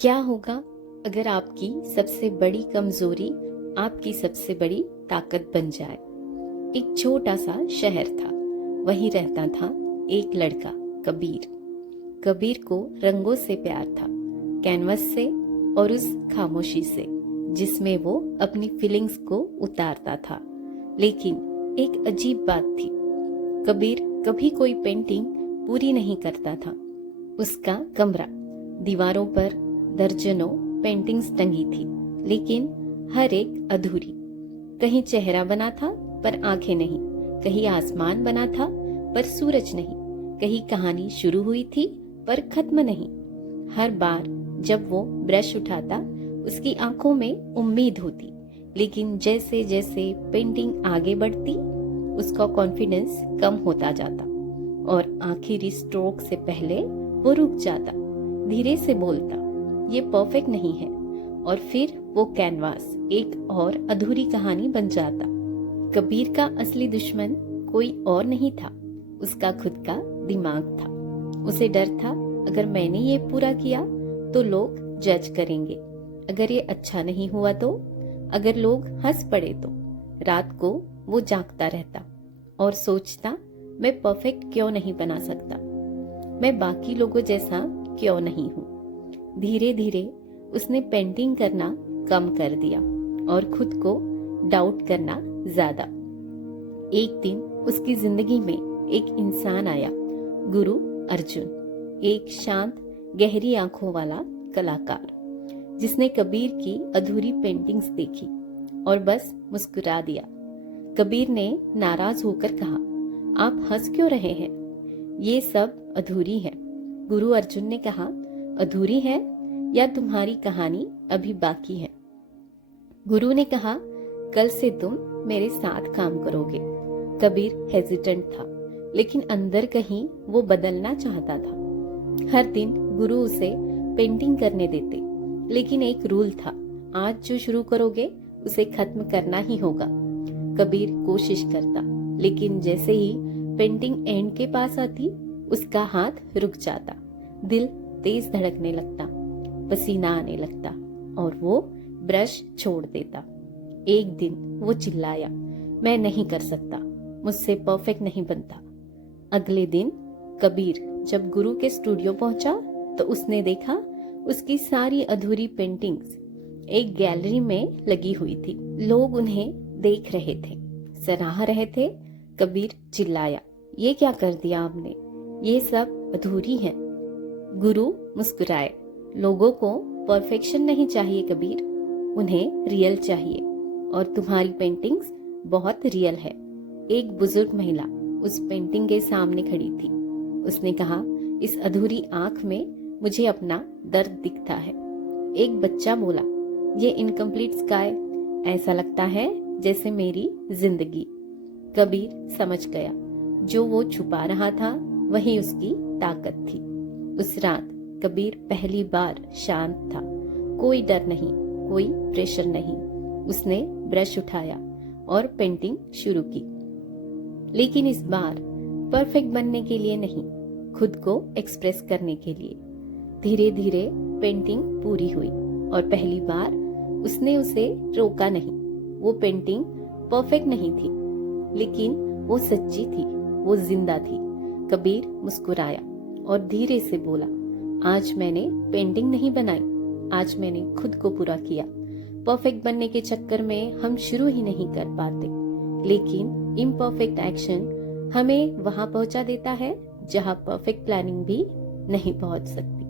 क्या होगा अगर आपकी सबसे बड़ी कमजोरी आपकी सबसे बड़ी ताकत बन जाए। एक छोटा सा शहर था, वहीं रहता था एक लड़का, कबीर। कबीर को रंगों से प्यार था, कैनवस से और उस खामोशी से जिसमें वो अपनी फीलिंग्स को उतारता था। लेकिन एक अजीब बात थी, कबीर कभी कोई पेंटिंग पूरी नहीं करता था। उसका कमरा, दीवारों पर दर्जनों पेंटिंग्स टंगी थी, लेकिन हर एक अधूरी। कहीं चेहरा बना था पर आंखें नहीं, कहीं आसमान बना था पर सूरज नहीं, कहीं कहानी शुरू हुई थी पर खत्म नहीं। हर बार जब वो ब्रश उठाता, उसकी आंखों में उम्मीद होती, लेकिन जैसे जैसे पेंटिंग आगे बढ़ती, उसका कॉन्फिडेंस कम होता जाता और आखिरी स्ट्रोक से पहले वो रुक जाता। धीरे से बोलता, ये परफेक्ट नहीं है, और फिर वो कैनवास एक और अधूरी कहानी बन जाता। कबीर का असली दुश्मन कोई और नहीं था, उसका खुद का दिमाग था। उसे डर था, अगर मैंने ये पूरा किया तो लोग जज करेंगे, अगर ये अच्छा नहीं हुआ तो, अगर लोग हंस पड़े तो। रात को वो जागता रहता और सोचता, मैं परफेक्ट क्यों नहीं बना सकता, मैं बाकी लोगों जैसा क्यों नहीं हूँ। धीरे धीरे उसने पेंटिंग करना कम कर दिया और खुद को डाउट करना ज्यादा। एक दिन उसकी जिंदगी में एक इंसान आया, गुरु अर्जुन। एक शांत गहरी आंखों वाला कलाकार, जिसने कबीर की अधूरी पेंटिंग्स देखी और बस मुस्कुरा दिया। कबीर ने नाराज होकर कहा, आप हंस क्यों रहे हैं, ये सब अधूरी है। गुरु अर्जुन ने कहा, अधूरी है या तुम्हारी कहानी अभी बाकी है। गुरु ने कहा, कल से तुम मेरे साथ काम करोगे। कबीर हेजिटेंट था, लेकिन अंदर कहीं वो बदलना चाहता था। हर दिन गुरु उसे पेंटिंग करने देते, लेकिन एक रूल था, आज जो शुरू करोगे उसे खत्म करना ही होगा। कबीर कोशिश करता, लेकिन जैसे ही पेंटिंग एंड के पास आती, उसका हाथ रुक जाता, दिल तेज धड़कने लगता, पसीना आने लगता और वो ब्रश छोड़ देता। एक दिन वो चिल्लाया, मैं नहीं कर सकता, मुझसे परफेक्ट नहीं बनता। अगले दिन कबीर जब गुरु के स्टूडियो पहुंचा तो उसने देखा, उसकी सारी अधूरी पेंटिंग्स एक गैलरी में लगी हुई थी। लोग उन्हें देख रहे थे, सराह रहे थे। कबीर चिल्लाया, ये क्या कर दिया आपने, ये सब अधूरी है। गुरु मुस्कुराए, लोगों को परफेक्शन नहीं चाहिए कबीर, उन्हें रियल चाहिए, और तुम्हारी पेंटिंग्स बहुत रियल है। एक बुजुर्ग महिला उस पेंटिंग के सामने खड़ी थी। उसने कहा, इस अधूरी आंख में मुझे अपना दर्द दिखता है। एक बच्चा बोला, ये इनकम्प्लीट स्काई, ऐसा लगता है जैसे मेरी जिंदगी। कबीर समझ गया, जो वो छुपा रहा था वही उसकी ताकत थी। उस रात कबीर पहली बार शांत था, कोई डर नहीं, कोई प्रेशर नहीं। उसने ब्रश उठाया और पेंटिंग शुरू की, लेकिन इस बार परफेक्ट बनने के लिए नहीं, खुद को एक्सप्रेस करने के लिए। धीरे धीरे पेंटिंग पूरी हुई और पहली बार उसने उसे रोका नहीं। वो पेंटिंग परफेक्ट नहीं थी, लेकिन वो सच्ची थी, वो जिंदा थी। कबीर मुस्कुराया और धीरे से बोला, आज मैंने पेंटिंग नहीं बनाई, आज मैंने खुद को पूरा किया। परफेक्ट बनने के चक्कर में हम शुरू ही नहीं कर पाते, लेकिन इम्परफेक्ट एक्शन हमें वहां पहुंचा देता है जहां परफेक्ट प्लानिंग भी नहीं पहुंच सकती।